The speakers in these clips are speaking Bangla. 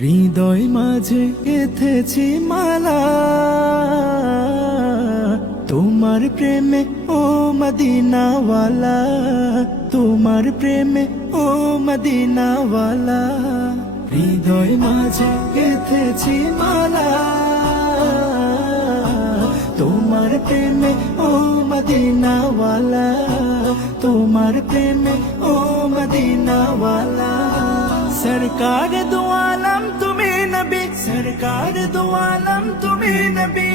হৃদয় মাঝে গেথেছি মালা। তোমার প্রেমে ও মদিনাওয়ালা, তোমার প্রেমে ও মদিনাওয়ালা। হৃদয় মাঝে গেথেছি মালা, তোমার প্রেমে ও মদিনাওয়ালা, তোমার প্রেমে ও মদিনাওয়ালা। সরকার দুয়ালম তুমি নবী সরকার দুয়ালম তুমি নবী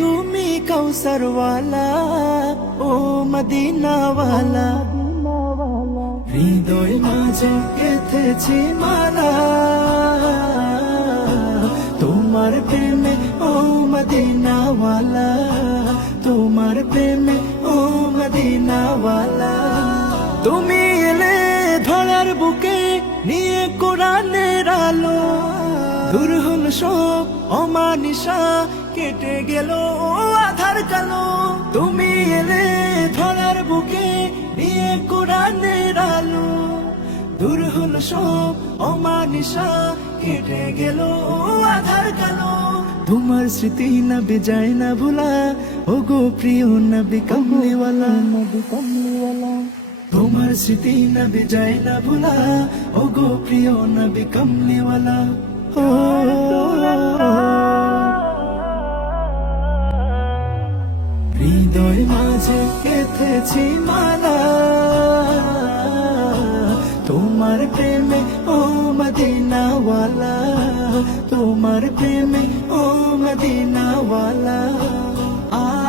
তুমি কৌসর वाला ও মদিনা वाला হৃদয় মাঝে গেথেছি মালা তোমার প্রেমে ও মদিনাওয়ালা তোমার প্রেমে ও মদিনাওয়ালা তুমি এলে ধরার বুকে নিয়ে কোরআনের আলো, দূর হল সব অমানিসা কেটে গেল আধার কালো। তুমি এলে ধরার বুকে নিয়ে কোরআনের আলো, দূর হল সব অমানিসা কেটে গেল আধার কালো। তোমার স্মৃতি না বেজায় না ভোলা ও গো প্রিয় নবী কমলিওয়ালা। নবী কমলিওয়ালা। তোমার স্মৃতি না বেজায় না ভোলা ও গো প্রিয় নবী কমলিওয়ালা ও হৃদয় মাঝে গেথেছি মালা, তোমার প্রেমে ও মদিনাওয়ালা, তোমার প্রেমে ও মদিনাওয়ালা। আ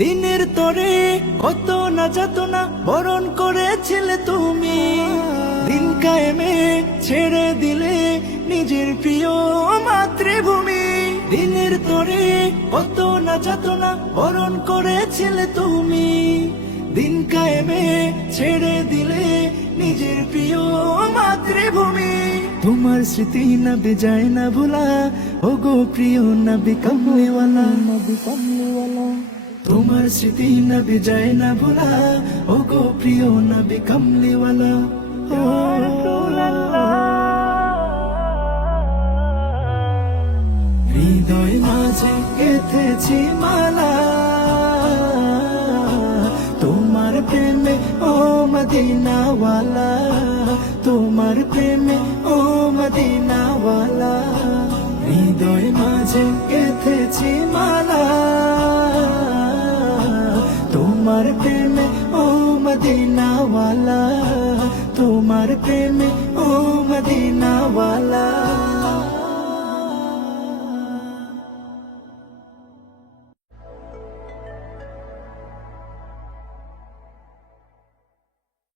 দিনের তরে কত না যাত না বরণ করেছিলে তুমি। দিন কায়েমে ছেড়ে দিলে নিজের প্রিয় মাতৃভূমি। দিনের তরে কত না যাত না বরণ করেছিলে তুমি। দিন কায়েমে ছেড়ে দিলে নিজের প্রিয় মাতৃভূমি। তোমার স্মৃতি না বেজায় না ভোলা ও গো প্রিয় নবী কমলিওয়ালা নবী কমলিওয়ালা তোমার স্মৃতি না বেজায় না ভোলা ও গো প্রিয় নবী কমলিওয়ালা। ও হৃদয় মাঝে গেথেছি মালা, তোমার প্রেমে ও মদিনাওয়ালা, তোমার প্রেমে ও মদিনাওয়ালা। হৃদয় মাঝে তোমার প্রেমে ও মদিনাওয়ালা তোমার প্রেমে ও মদিনাওয়ালা